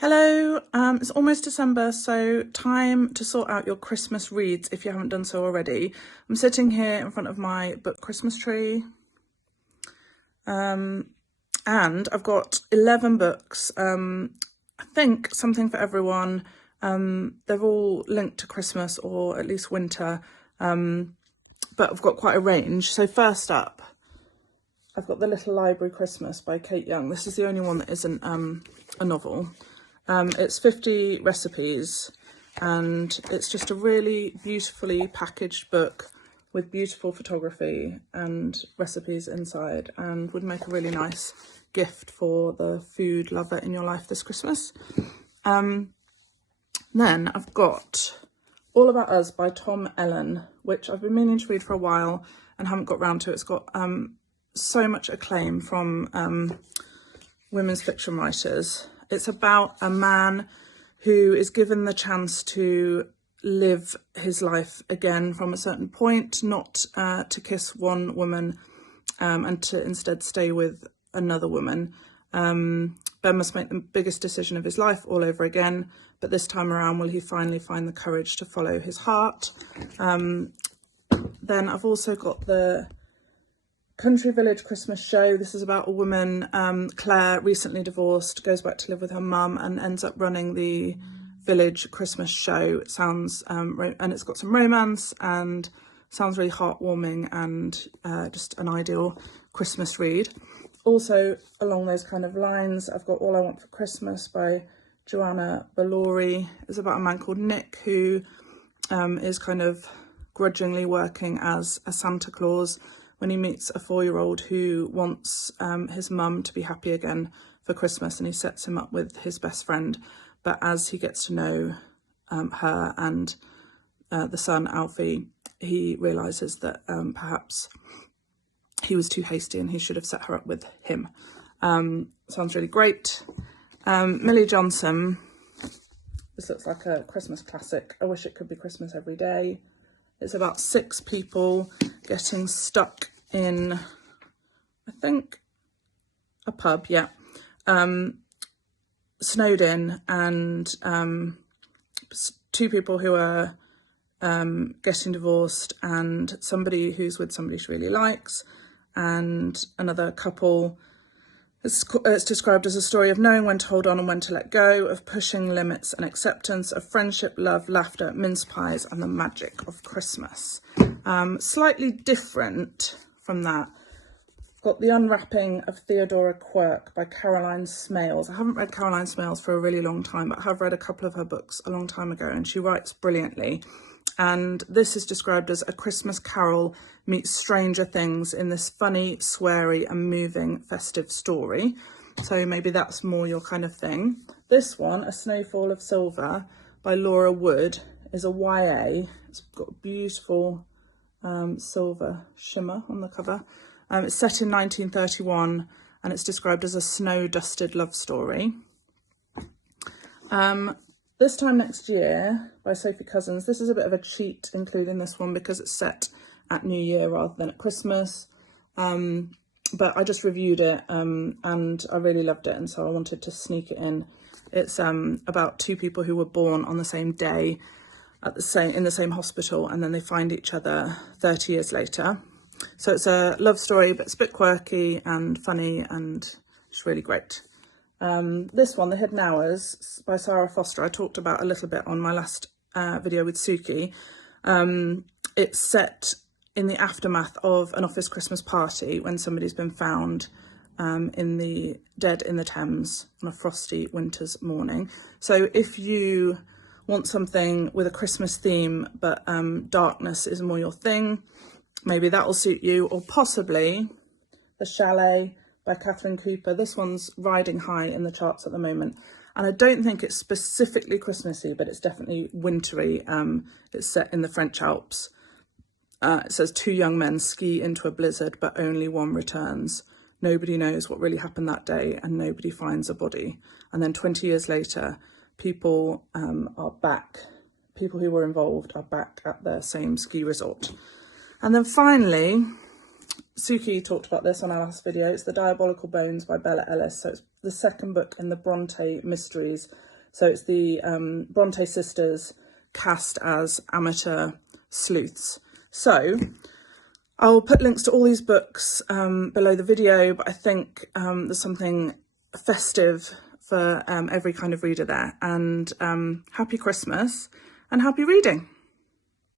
Hello, it's almost December, so time to sort out your Christmas reads if you haven't done so already. I'm sitting here in front of my book Christmas tree, and I've got 11 books. I think something for everyone. They're all linked to Christmas or at least winter, but I've got quite a range. So first up, I've got The Little Library Christmas by Kate Young. This is the only one that isn't a novel. It's 50 recipes and it's just a really beautifully packaged book with beautiful photography and recipes inside, and would make a really nice gift for the food lover in your life this Christmas. Then I've got All About Us by Tom Ellen, which I've been meaning to read for a while and haven't got round to. It's got so much acclaim from women's fiction writers. It's about a man who is given the chance to live his life again from a certain point, not to kiss one woman and to instead stay with another woman. Ben must make the biggest decision of his life all over again, but this time around will he finally find the courage to follow his heart. Then I've also got the Country Village Christmas Show. This is about a woman, Claire, recently divorced, goes back to live with her mum and ends up running the village Christmas show. It sounds, and it's got some romance and sounds really heartwarming and just an ideal Christmas read. Also, along those kind of lines, I've got All I Want for Christmas by Joanna Ballori. It's about a man called Nick who is kind of grudgingly working as a Santa Claus when he meets a 4-year-old who wants his mum to be happy again for Christmas, and he sets him up with his best friend. But as he gets to know her and the son, Alfie, he realises that perhaps he was too hasty and he should have set her up with him. Sounds really great. Millie Johnson. This looks like a Christmas classic. I Wish It Could Be Christmas Every Day. It's about 6 people getting stuck in, I think, a pub, yeah. Snowed in, and 2 people who are getting divorced, and somebody who's with somebody she really likes, and another couple. It's described as a story of knowing when to hold on and when to let go, of pushing limits and acceptance, of friendship, love, laughter, mince pies, and the magic of Christmas. Slightly different from that, I've got The Unwrapping of Theodora Quirk by Caroline Smales. I haven't read Caroline Smales for a really long time, but I have read a couple of her books a long time ago, and she writes brilliantly. And this is described as a Christmas carol meets Stranger Things in this funny, sweary and moving festive story. So maybe that's more your kind of thing. This one, A Snowfall of Silver by Laura Wood, is a YA. It's got a beautiful silver shimmer on the cover. It's set in 1931 and it's described as a snow-dusted love story. This Time Next Year by Sophie Cousins. This is a bit of a cheat including this one because it's set at New Year rather than at Christmas. But I just reviewed it and I really loved it, and so I wanted to sneak it in. It's about 2 people who were born on the same day in the same hospital, and then they find each other 30 years later. So it's a love story, but it's a bit quirky and funny and it's really great. This one, The Hidden Hours by Sarah Foster, I talked about a little bit on my last video with Suki. It's set in the aftermath of an office Christmas party when somebody's been found dead in the Thames on a frosty winter's morning. So if you want something with a Christmas theme but darkness is more your thing, maybe that will suit you. Or possibly The Chalet by Catherine Cooper. This one's riding high in the charts at the moment, and I don't think it's specifically Christmassy, but it's definitely wintry. It's set in the French Alps. It says 2 young men ski into a blizzard, but only one returns. Nobody knows what really happened that day, and nobody finds a body. And then 20 years later, people are back. People who were involved are back at their same ski resort. And then finally, Suki talked about this on our last video. It's The Diabolical Bones by Bella Ellis. So it's the second book in the Bronte mysteries. So it's the Bronte sisters cast as amateur sleuths. So I'll put links to all these books below the video, but I think there's something festive for every kind of reader there. And happy Christmas and happy reading.